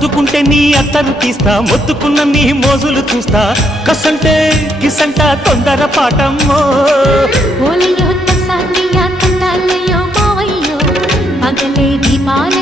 ముత్తుకుంటే నీ అత్తరు తీస్తా, మొత్తుకున్న నీ మోజులు చూస్తా. కసంటే కిసంట తొందర పాటమ్మో. ఓలయ్యో తసాలయ్యో తండాలయ్యో మావయ్యో పగలే దీపాల